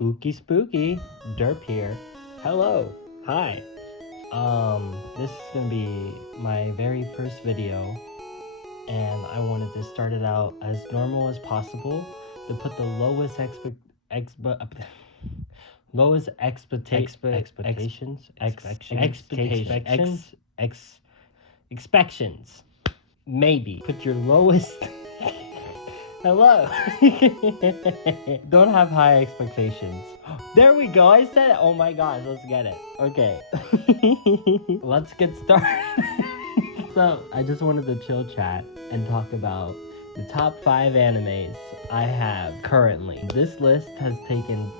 Ookie spooky, Derp here. Hello, hi. This is gonna be my very first video, and I wanted to start it out as normal as possible to put the lowest lowest expectations, expectations. Maybe put your lowest. Hello. Don't have high expectations. There we go. I said it. Oh my gosh. Let's get it. Okay. Let's get started. So, I just wanted to chill chat and talk about the top 5 animes I have currently. This list has taken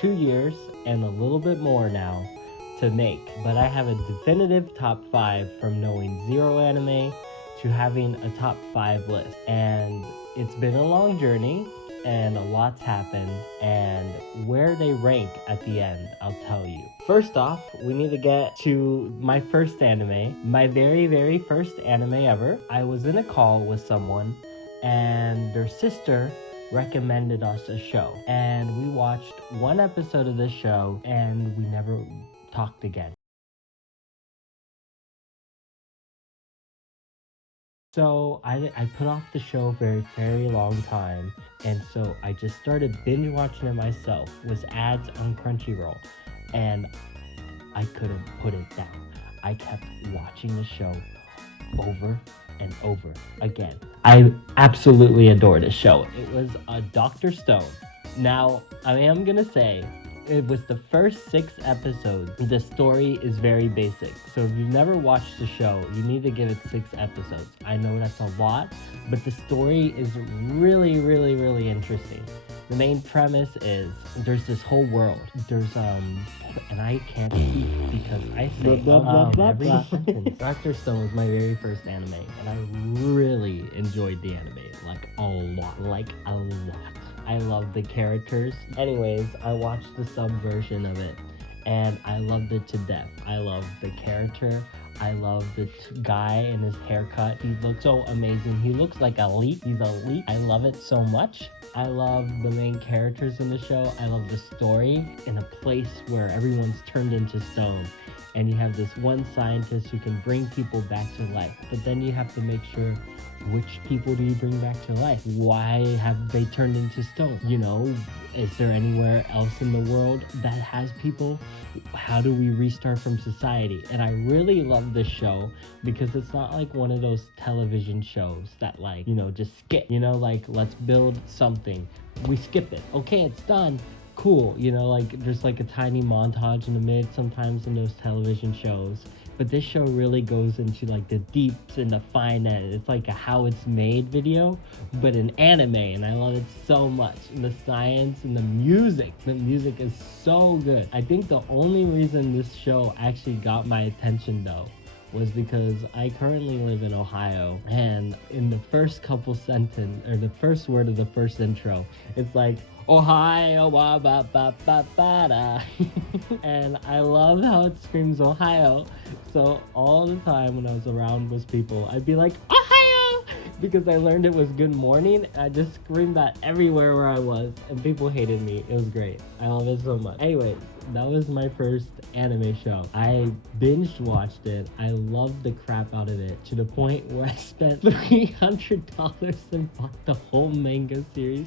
2 years and a little bit more now to make, but I have a definitive top 5 from knowing 0 anime to having a top 5 list. And it's been a long journey and a lot's happened, and where they rank at the end, I'll tell you. First off, we need to get to my first anime, my very first anime ever. I was in a call with someone and their sister recommended us a show, and we watched one episode of this show and we never talked again. So I put off the show for a very long time, and so I just started binge watching it myself with ads on Crunchyroll, and I couldn't put it down. I kept watching the show over and over again. I absolutely adore this show. It was a Dr. Stone. Now, I am gonna say, it was the first 6 episodes. The story is very basic. So if you've never watched the show, you need to give it 6 episodes. I know that's a lot, but the story is really interesting. The main premise is there's this whole world. There's and I can't speak because I say every sentence. Dr. Stone was my very first anime, and I really enjoyed the anime, like a lot. I love the characters. Anyways, I watched the sub version of it, and I loved it to death. I love the character. I love the guy and his haircut. He looks so amazing. He looks like elite. He's elite. I love it so much. I love the main characters in the show. I love the story in a place where everyone's turned into stone. And you have this one scientist who can bring people back to life. But then you have to make sure, which people do you bring back to life? Why have they turned into stone? You know, is there anywhere else in the world that has people? How do we restart from society? And I really love this show because it's not like one of those television shows that, like, you know, just skip, you know, like, let's build something. We skip it. Okay, it's done. Cool. You know, like, there's like a tiny montage in the mid sometimes in those television shows. But this show really goes into like the deeps and the fine end. It's like a how it's made video, but in anime, and I love it so much. And the science and the music is so good. I think the only reason this show actually got my attention though was because I currently live in Ohio, and in the first couple sentence, or the first word of the first intro, it's like, Ohio, wa ba ba ba ba da. And I love how it screams Ohio. So all the time when I was around those people, I'd be like, Ohio! Because I learned it was good morning. I just screamed that everywhere where I was, and people hated me. It was great. I love it so much. Anyways, that was my first anime show. I binge watched it. I loved the crap out of it to the point where I spent $300 and bought the whole manga series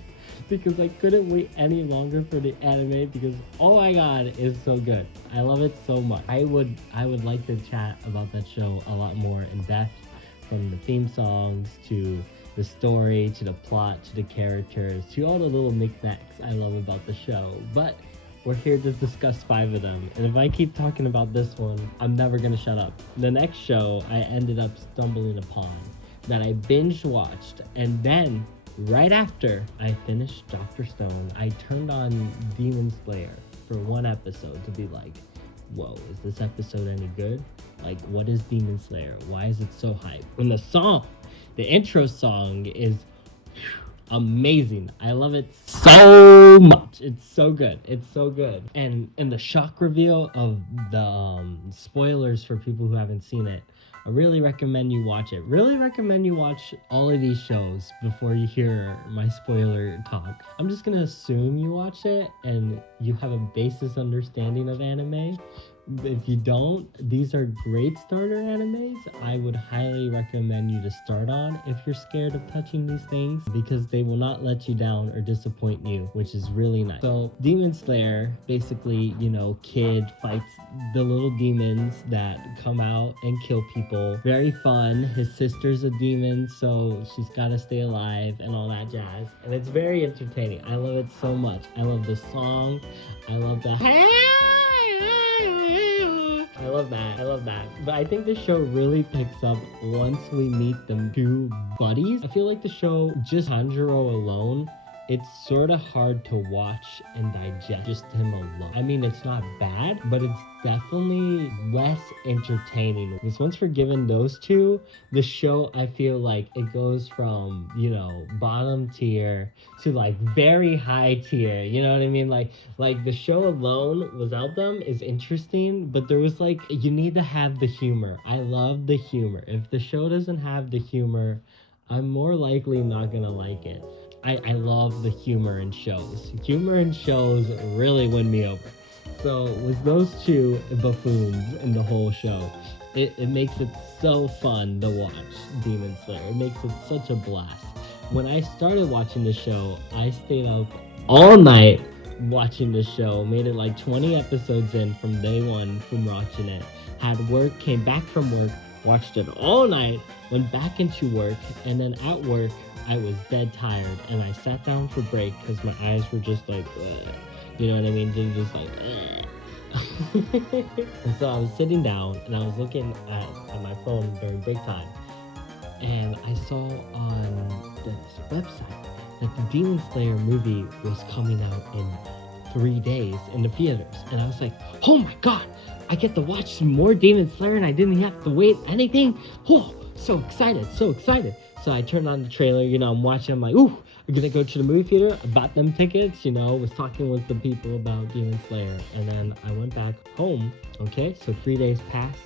because I couldn't wait any longer for the anime because, oh my god, it's so good. I love it so much. I would like to chat about that show a lot more in depth, from the theme songs to the story to the plot to the characters to all the little knickknacks I love about the show. But we're here to discuss 5 of them, and if I keep talking about this one, I'm never gonna shut up. The next show I ended up stumbling upon that I binge watched, and then right after I finished Dr. Stone, I turned on Demon Slayer for one episode to be like, whoa, is this episode any good? Like, what is Demon Slayer? Why is it so hype? And the intro song is amazing. I love it so much. It's so good. It's so good. And in the shock reveal of the spoilers for people who haven't seen it, I really recommend you watch it. Really recommend you watch all of these shows before you hear my spoiler talk. I'm just gonna assume you watch it and you have a basis understanding of anime. If you don't, these are great starter animes. I would highly recommend you to start on if you're scared of touching these things, because they will not let you down or disappoint you, which is really nice. So Demon Slayer, basically, kid fights the little demons that come out and kill people. Very fun. His sister's a demon, so she's got to stay alive and all that jazz. And it's very entertaining. I love it so much. I love the song. I love the I love that. I love that. But I think the show really picks up once we meet the two buddies. I feel like the show, just Tanjiro alone, it's sort of hard to watch and digest just him alone. I mean, it's not bad, but it's definitely less entertaining. Because once we're given those two, the show, I feel like it goes from, bottom tier to like very high tier. You know what I mean? Like the show alone without them is interesting, but there was like, you need to have the humor. I love the humor. If the show doesn't have the humor, I'm more likely not gonna like it. I love the humor in shows. Humor in shows really win me over. So with those two buffoons in the whole show, it makes it so fun to watch Demon Slayer. It makes it such a blast. When I started watching the show, I stayed up all night watching the show. Made it like 20 episodes in from day one from watching it. Had work, came back from work, watched it all night, went back into work, and then at work, I was dead tired, and I sat down for break because my eyes were just like, ugh. You know what I mean? They're just like, and so I was sitting down, and I was looking at my phone during break time, and I saw on this website that the Demon Slayer movie was coming out in 3 days in the theaters, and I was like, oh my god, I get to watch some more Demon Slayer, and I didn't have to wait anything. Oh, so excited, so excited. So I turned on the trailer, I'm watching, I'm like, ooh, I'm gonna go to the movie theater. I bought them tickets, was talking with the people about Demon Slayer. And then I went back home, okay? So 3 days passed,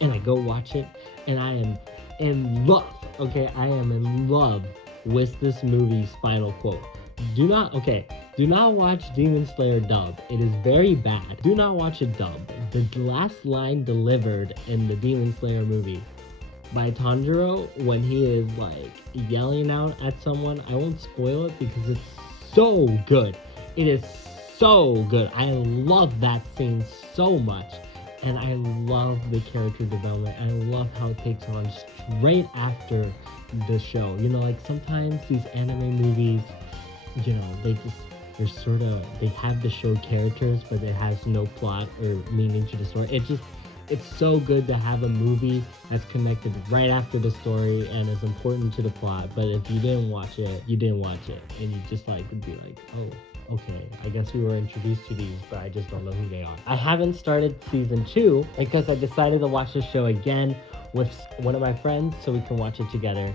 and I go watch it, and I am in love, okay? I am in love with this movie's final quote. Do not watch Demon Slayer dub. It is very bad. Do not watch it dub. The last line delivered in the Demon Slayer movie by Tanjiro, when he is like yelling out at someone, I won't spoil it because it's so good. It is so good. I love that scene so much, and I love the character development. I love how it takes on straight after the show. Like sometimes these anime movies, they have the show characters, but it has no plot or meaning to the story. It's so good to have a movie that's connected right after the story and is important to the plot. But if you didn't watch it, you didn't watch it. And you just would be like, oh, okay, I guess we were introduced to these, but I just don't know who they are. I haven't started season 2 because I decided to watch the show again with one of my friends so we can watch it together.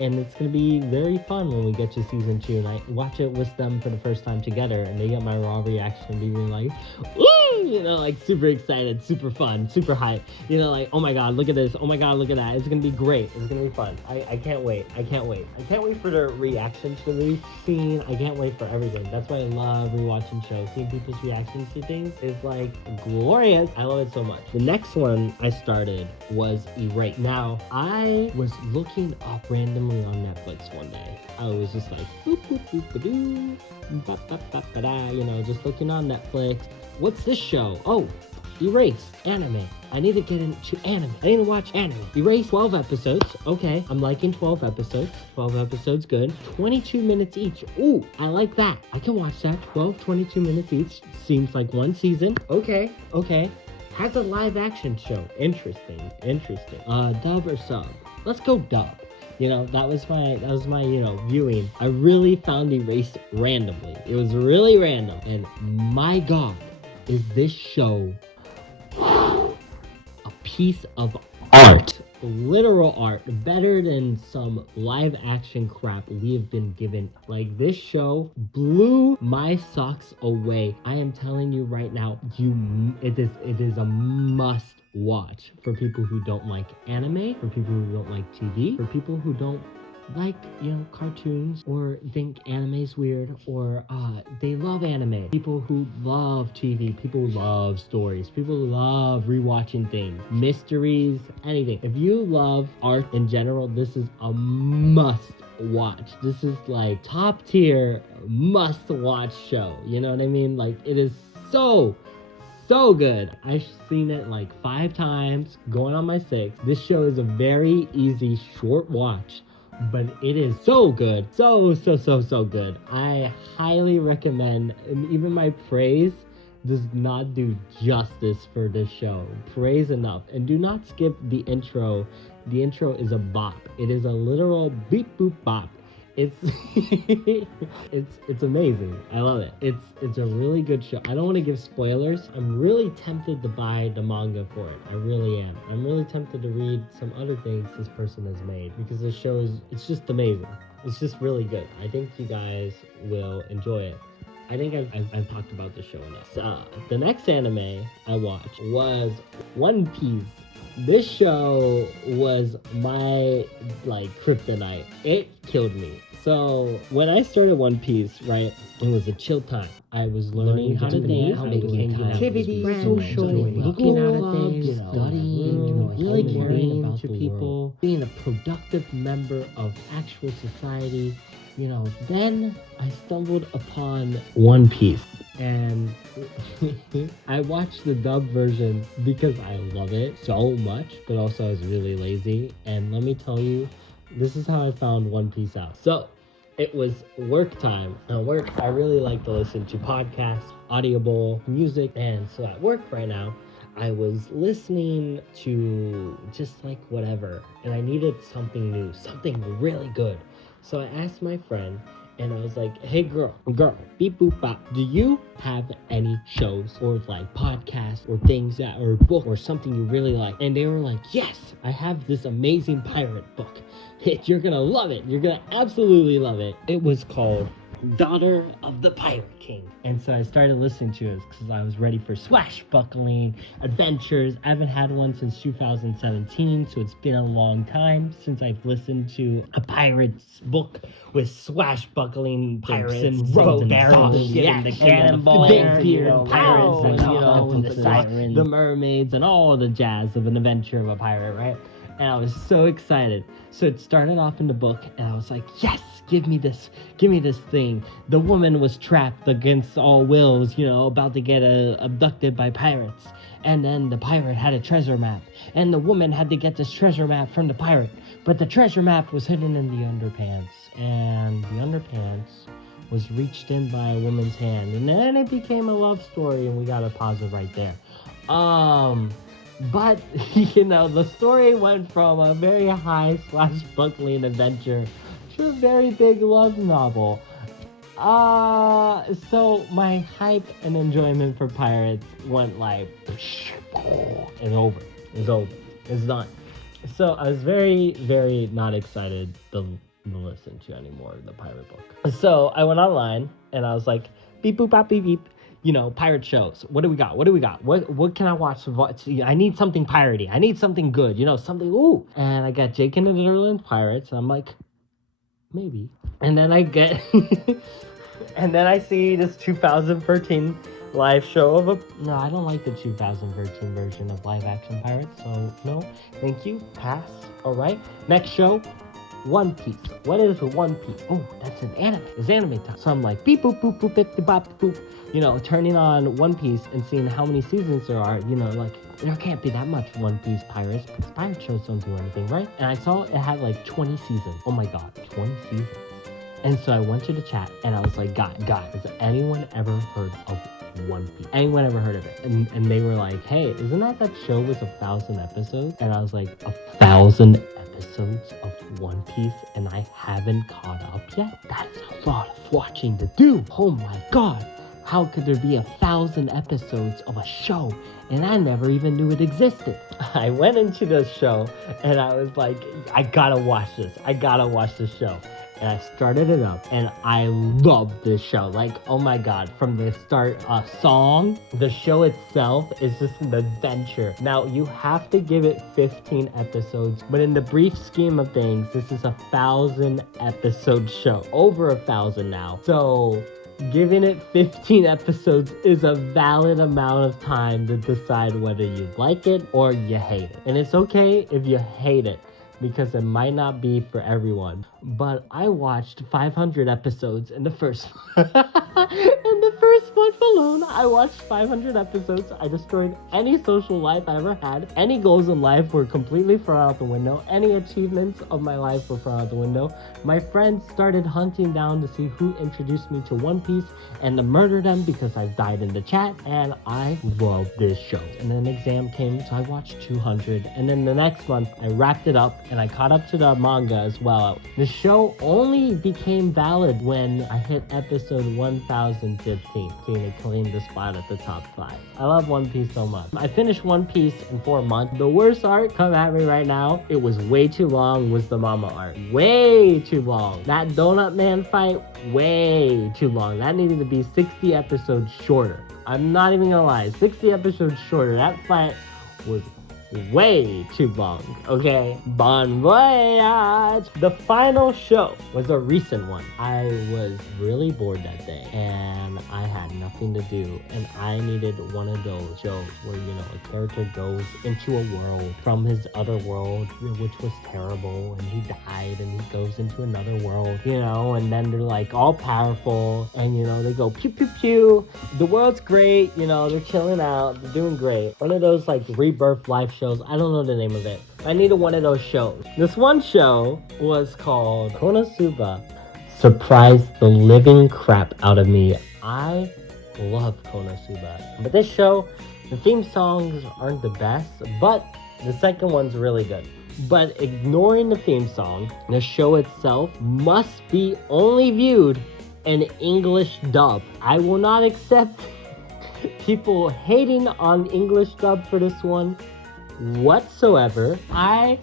And it's going to be very fun when we get to season 2 and I watch it with them for the first time together and they get my raw reaction being like, ooh, super excited, super fun, super hype, oh my god, look at this, oh my god, look at that. It's going to be great. It's going to be fun. I can't wait. I can't wait for the reaction to the movie scene. I can't wait for everything. That's why I love rewatching shows. Seeing people's reactions to things is glorious. I love it so much. The next one I started was Erase. Now, I was looking up randomly on Netflix one day. I was just like, boop, boop, boop, ba-doo, ba, ba, ba, ba, da, just looking on Netflix. What's this show? Oh, Erase, anime. I need to get into anime. I need to watch anime. Erase, 12 episodes. Okay, I'm liking 12 episodes. 12 episodes, good. 22 minutes each. Ooh, I like that. I can watch that. 22 minutes each. Seems like one season. Okay. Has a live action show. Interesting. Dub or sub? Let's go dub. That was my viewing. I really found Erased randomly. It was really random. And my god, is this show a piece of art. Literal art. Better than some live action crap we have been given. This show blew my socks away. I am telling you right now, it is a must watch for people who don't like anime, for people who don't like TV, for people who don't like, cartoons, or think anime's weird, or they love anime. People who love TV, people who love stories, people who love rewatching things, mysteries, anything. If you love art in general, this is a must watch. This is like top tier must watch show. You know what I mean? Like, it is so good. I've seen it like 5 times, going on my 6th. This show is a very easy, short watch, but it is so good. So good. I highly recommend, and even my praise does not do justice for this show. Praise enough. And do not skip the intro. The intro is a bop. It is a literal beep boop bop. It's it's amazing. I love it. It's a really good show. I don't want to give spoilers. I'm really tempted to buy the manga for it. I really am. I'm really tempted to read some other things this person has made, because this show it's just amazing. It's just really good. I think you guys will enjoy it. I think I've talked about the show enough. The next anime I watched was One Piece. This show was my, kryptonite. It killed me. So, when I started One Piece, right, it was a chill time. I was learning how to dance, making activities, socially, looking out at things, studying, really caring about people, being a productive member of actual society. Then I stumbled upon One Piece, and I watched the dub version because I love it so much, but also I was really lazy. And let me tell you, this is how I found One Piece out. So it was work time. At work, I really like to listen to podcasts, Audible, music, and so at work right now, I was listening to just whatever, and I needed something new, something really good. So I asked my friend, and I was like, hey girl, beep boop bop, do you have any shows or podcasts or things or book or something you really like? And they were like, yes, I have this amazing pirate book. You're gonna love it. You're gonna absolutely love it. It was called Daughter of the Pirate King. And so I started listening to it because I was ready for swashbuckling adventures. I haven't had one since 2017, so it's been a long time since I've listened to a pirate's book with swashbuckling pirates and rope barrels, and the cannonball, and pirates, and the sirens, the mermaids, and all the jazz of an adventure of a pirate, right? And I was so excited. So it started off in the book, and I was like, yes, give me this thing. The woman was trapped against all wills, about to get abducted by pirates. And then the pirate had a treasure map, and the woman had to get this treasure map from the pirate. But the treasure map was hidden in the underpants, and the underpants was reached in by a woman's hand. And then it became a love story, and we gotta pause it right there. But, the story went from a very high swashbuckling adventure to a very big love novel. So my hype and enjoyment for pirates went it's over. It's done. So I was very, very not excited to listen to anymore the pirate book. So I went online, and I was like, beep boop bop beep beep. Pirate shows. What do we got? What can I watch? I need something piratey. I need something good. Something, ooh. And I got Jake and the Netherlands Pirates, and I'm like, maybe. And then I get, and then I see this 2013 live show no, I don't like the 2013 version of live action Pirates, so no, thank you, pass. All right, next show. One Piece. What is One Piece? Oh, that's an anime. It's anime time. So I'm like, beep boop boop boop beep bop boop. Turning on One Piece and seeing how many seasons there are. There can't be that much One Piece pirates, because pirate shows don't do anything, right? And I saw it had 20 seasons. Oh my god, 20 seasons. And so I went to the chat, and I was like, guys, has anyone ever heard of One Piece? Anyone ever heard of it? And they were like, hey, isn't that show with 1,000 episodes? And I was like, 1,000 episodes of One Piece, and I haven't caught up yet? That is a lot of watching to do. Oh my god, how could there be 1,000 episodes of a show and I never even knew it existed? I went into the show, and I was like, I gotta watch this show. and I started it up, and I love this show. Like, oh my god, from the start, song, the show itself is just an adventure. Now, you have to give it 15 episodes, but in the brief scheme of things, this is a 1,000 episode show, over 1,000 now. So giving it 15 episodes is a valid amount of time to decide whether you like it or you hate it. And it's okay if you hate it, because it might not be for everyone. But I watched 500 episodes in the first in the first month alone. I watched 500 episodes. I destroyed any social life I ever had. Any goals in life were completely thrown out the window. Any achievements of my life were thrown out the window. My friends started hunting down to see who introduced me to One Piece and to murder them because I died in the chat. And I love this show. And then an exam came, so I watched 200. And then the next month, I wrapped it up and I caught up to the manga as well. The show only became valid when I hit episode 1015. Seeing it claim the spot at the top 5. I love One Piece so much. I finished One Piece in 4 months. The worst arc, come at me right now, it was way too long, was the Mama arc. Way too long. That Donut Man fight, way too long. That needed to be 60 episodes shorter. I'm not even gonna lie, 60 episodes shorter. That fight was way too long, okay? Bon voyage! The final show was a recent one. I was really bored that day, and I had nothing to do, and I needed one of those shows where, you know, a character goes into a world from his other world, which was terrible, and he died, and he goes into another world, you know, and then they're like all powerful, and, you know, they go pew pew pew, the world's great, you know, they're chilling out, they're doing great. One of those like rebirth life shows. I don't know the name of it. I needed one of those shows. This one show was called Konosuba. Surprised the living crap out of me. I love Konosuba. But this show, the theme songs aren't the best, but the second one's really good. But ignoring the theme song, the show itself must be only viewed in English dub. I will not accept people hating on English dub for this one whatsoever. I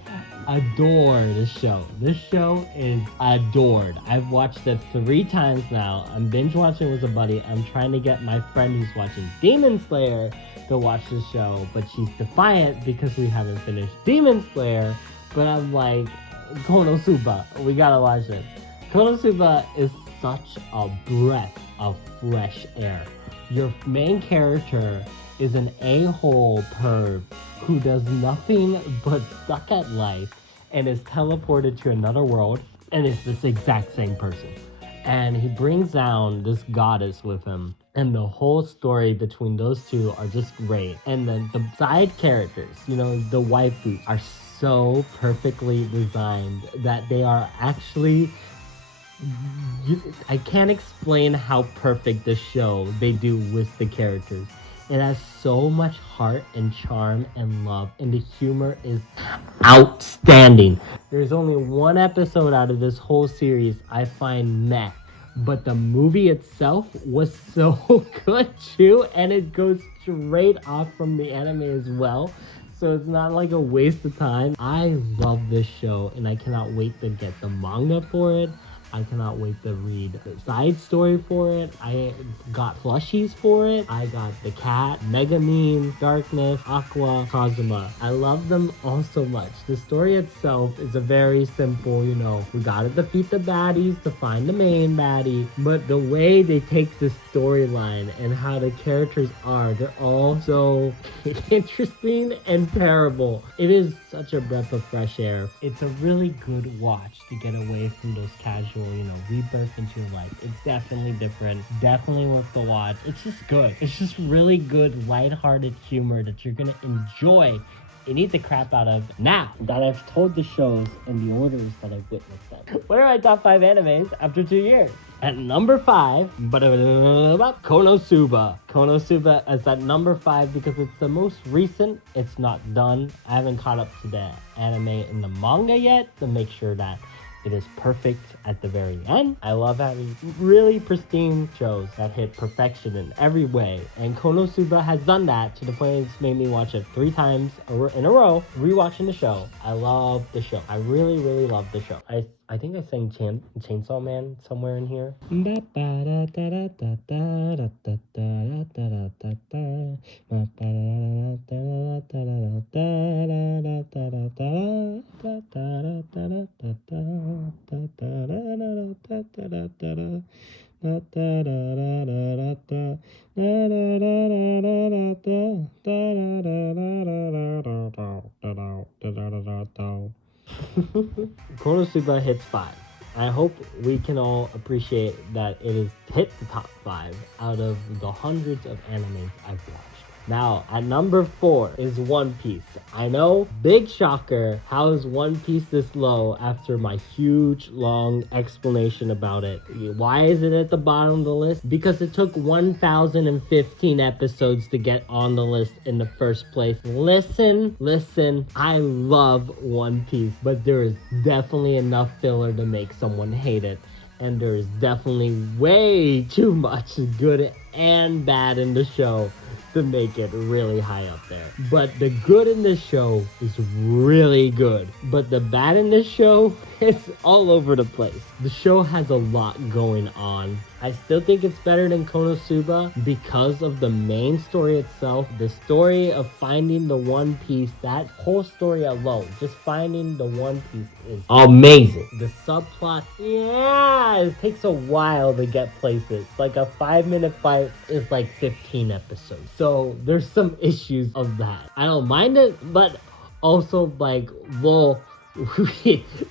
adore this show. This show is adored. I've watched it 3 times now. I'm binge watching with a buddy. I'm trying to get my friend who's watching Demon Slayer to watch this show, but she's defiant because we haven't finished Demon Slayer. But I'm like, Konosuba, we gotta watch it. Konosuba is such a breath of fresh air. Your main character is an a-hole perv who does nothing but suck at life and is teleported to another world and is this exact same person. And he brings down this goddess with him. And the whole story between those two are just great. And then the side characters, you know, the waifus, are so perfectly designed that they are actually... I can't explain how perfect this show they do with the characters. It has so much heart and charm and love, and the humor is outstanding. There's only one episode out of this whole series I find meh, but the movie itself was so good too, and it goes straight off from the anime as well. So it's not like a waste of time. I love this show, and I cannot wait to get the manga for it. I cannot wait to read the side story for it. I got plushies for it. I got the cat, Megamine, Darkness, Aqua, Kazuma. I love them all so much. The story itself is a very simple, you know, we gotta defeat the baddies to find the main baddie. But the way they take this storyline and how the characters are, they're all so interesting and terrible. It is such a breath of fresh air. It's a really good watch to get away from those casual, you know, rebirth into your life. It's definitely different, definitely worth the watch. It's just good. It's just really good, lighthearted humor that you're gonna enjoy and eat the crap out of. Now that I've told the shows in the orders that I've witnessed them, what are my top 5 animes after 2 years? At number 5, Konosuba. Konosuba is at number 5 because it's the most recent. It's not done. I haven't caught up to the anime in the manga yet to make sure that it is perfect at the very end. I love having really pristine shows that hit perfection in every way. And Konosuba has done that to the point it's made me watch it 3 times in a row, rewatching the show. I love the show. I really, really love the show. I I think I sang Chainsaw Man somewhere in here. Konosuba hits 5. I hope we can all appreciate that it has hit the top 5 out of the hundreds of animes I've watched. Now, at number 4 is One Piece. I know, big shocker, how is One Piece this low after my huge, long explanation about it? Why is it at the bottom of the list? Because it took 1,015 episodes to get on the list in the first place. Listen, I love One Piece, but there is definitely enough filler to make someone hate it. And there is definitely way too much good and bad in the show to make it really high up there. But the good in this show is really good. But the bad in this show is all over the place. The show has a lot going on. I still think it's better than Konosuba because of the main story itself. The story of finding the One Piece, that whole story alone, just finding the One Piece is amazing. The subplot, yeah, it takes a while to get places. Like a 5-minute fight is like 15 episodes. So there's some issues of that. I don't mind it, but also like, well,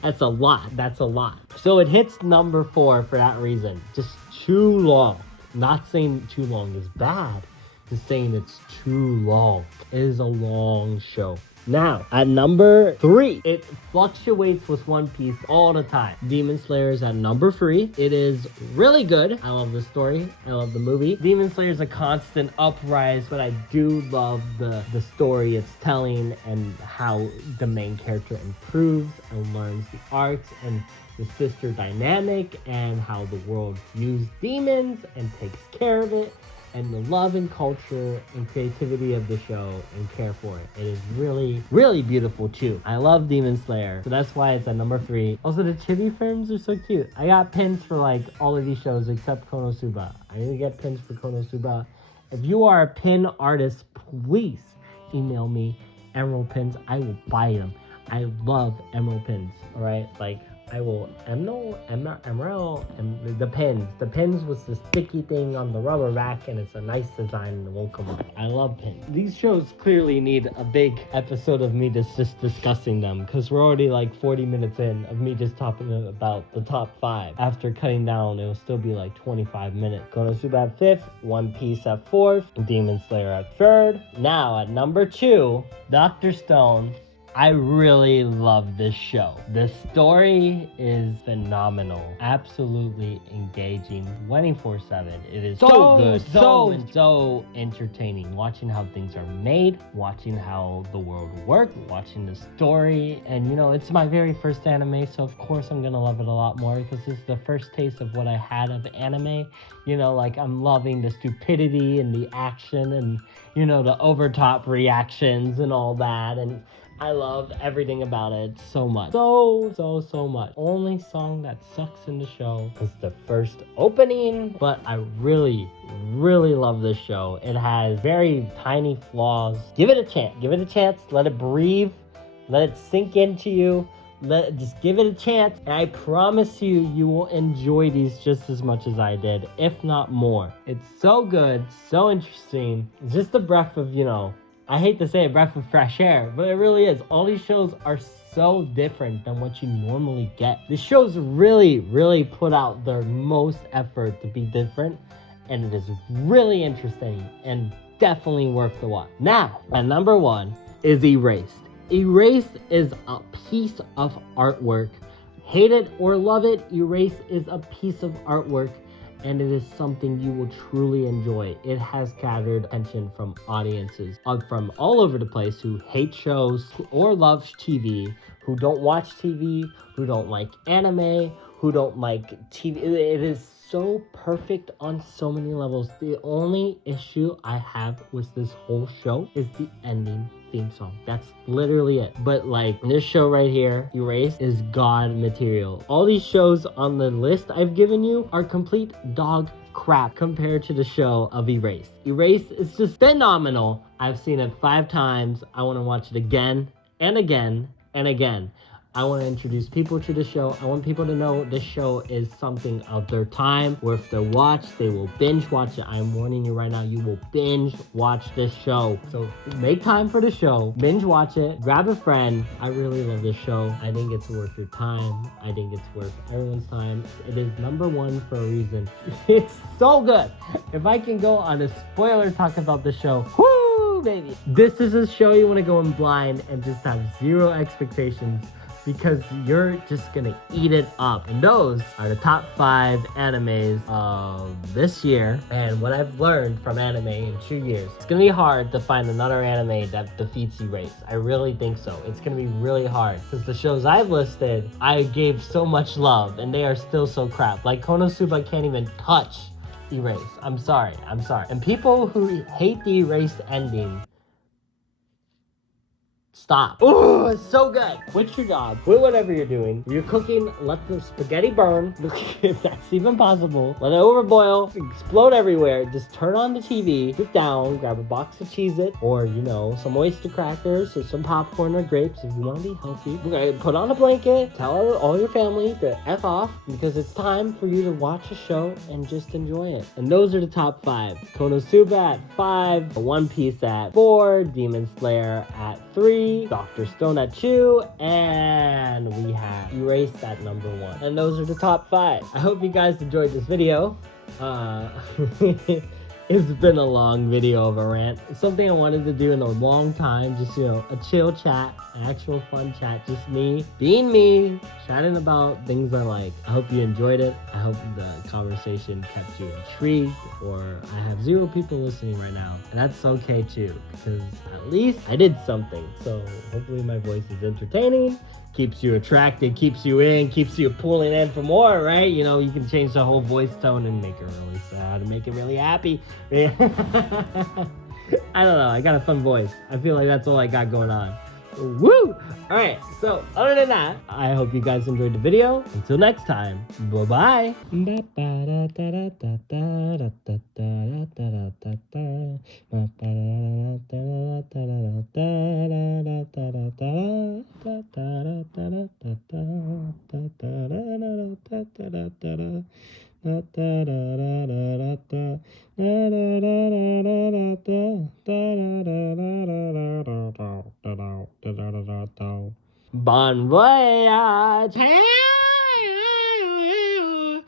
that's a lot. So it hits number 4 for that reason. Just too long. Not saying too long is bad, just saying it's too long. It is a long show. Now, at number 3, it fluctuates with One Piece all the time. Demon Slayer is at number 3. It is really good. I love the story. I love the movie. Demon Slayer is a constant uprise, but I do love the story it's telling and how the main character improves and learns the arts and the sister dynamic and how the world views demons and takes care of it, and the love and culture and creativity of the show and care for it. It is really, really beautiful too. I love Demon Slayer, so that's why it's at number 3. Also, the chibi frames are so cute. I got pins for like all of these shows except Konosuba. I need to get pins for Konosuba. If you are a pin artist, please email me emerald pins. I will buy them. I love emerald pins, all right? Like, I will emerald, and the pins. The pins was the sticky thing on the rubber rack, and it's a nice design and it won't come off. I love pins. These shows clearly need a big episode of me just discussing them, because we're already like 40 minutes in of me just talking about the top 5. After cutting down, it'll still be like 25 minutes. Konosuba at 5th, One Piece at 4th, Demon Slayer at 3rd. Now at number 2, Dr. Stone. I really love this show. The story is phenomenal. Absolutely engaging 24/7. It is so good, so entertaining. Watching how things are made, watching how the world works, watching the story. And you know, it's my very first anime, so of course I'm gonna love it a lot more because this is the first taste of what I had of anime. You know, like I'm loving the stupidity and the action and, you know, the overtop reactions and all that. And I love everything about it so much. So much. Only song that sucks in the show is the first opening, but I really love this show. It has very tiny flaws. Give it a chance. Let it breathe. Let it sink into you. Just give it a chance. And I promise you, you will enjoy these just as much as I did, if not more. It's so good, so interesting. It's just a breath of, you know, I hate to say a breath of fresh air, but it really is. All these shows are so different than what you normally get. The shows really put out their most effort to be different, and it is really interesting and definitely worth the watch. Now, at number 1 is Erased. Erased is a piece of artwork. Hate it or love it, Erased is a piece of artwork, and it is something you will truly enjoy. It has gathered attention from audiences from all over the place who hate shows or love TV, who don't watch TV, who don't like anime, who don't like TV. It is so perfect on so many levels. The only issue I have with this whole show is the ending theme song. That's literally it. But like this show right here, Erased, is god material. All these shows on the list I've given you are complete dog crap compared to the show of Erased. Erased is just phenomenal. I've seen it 5 times. I want to watch it again and again and again. I want to introduce people to the show. I want people to know this show is something of their time, where if they watch, they will binge watch it. I'm warning you right now, you will binge watch this show. So make time for the show, binge watch it, grab a friend. I really love this show. I think it's worth your time. I think it's worth everyone's time. It is #1 for a reason. It's so good. If I can go on a spoiler talk about the show, whoo, baby. This is a show you want to go in blind and just have zero expectations, because you're just gonna eat it up. And those are the top 5 animes of this year, and what I've learned from anime in 2 years. It's gonna be hard to find another anime that defeats Erased. I really think so. It's gonna be really hard, because the shows I've listed, I gave so much love, and they are still so crap. Like Konosuba can't even touch Erased. I'm sorry. And people who hate the Erased ending, stop. Oh, it's so good. Quit your job. Quit whatever you're doing. If you're cooking, let the spaghetti burn, if that's even possible. Let it overboil, explode everywhere. Just turn on the TV, sit down, grab a box of Cheez-It, or, you know, some oyster crackers, or some popcorn or grapes if you want to be healthy. Okay, put on a blanket, tell all your family to F off, because it's time for you to watch a show and just enjoy it. And those are the top 5. Konosuba at 5, One Piece at 4, Demon Slayer at 3, Dr. Stone at 2, and we have Erased at #1. And those are the top 5. I hope you guys enjoyed this video. It's been a long video of a rant. It's something I wanted to do in a long time. Just, you know, a chill chat, an actual fun chat. Just me, being me, chatting about things I like. I hope you enjoyed it. I hope the conversation kept you intrigued, or I have 0 people listening right now. And that's okay too, because at least I did something. So hopefully my voice is entertaining, keeps you attracted, keeps you in, keeps you pulling in for more, right? You know, you can change the whole voice tone and make it really sad and make it really happy. I don't know, I got a fun voice. I feel like that's all I got going on. Woo! Alright, so other than that, I hope you guys enjoyed the video. Until next time, bye-bye. Bon voyage!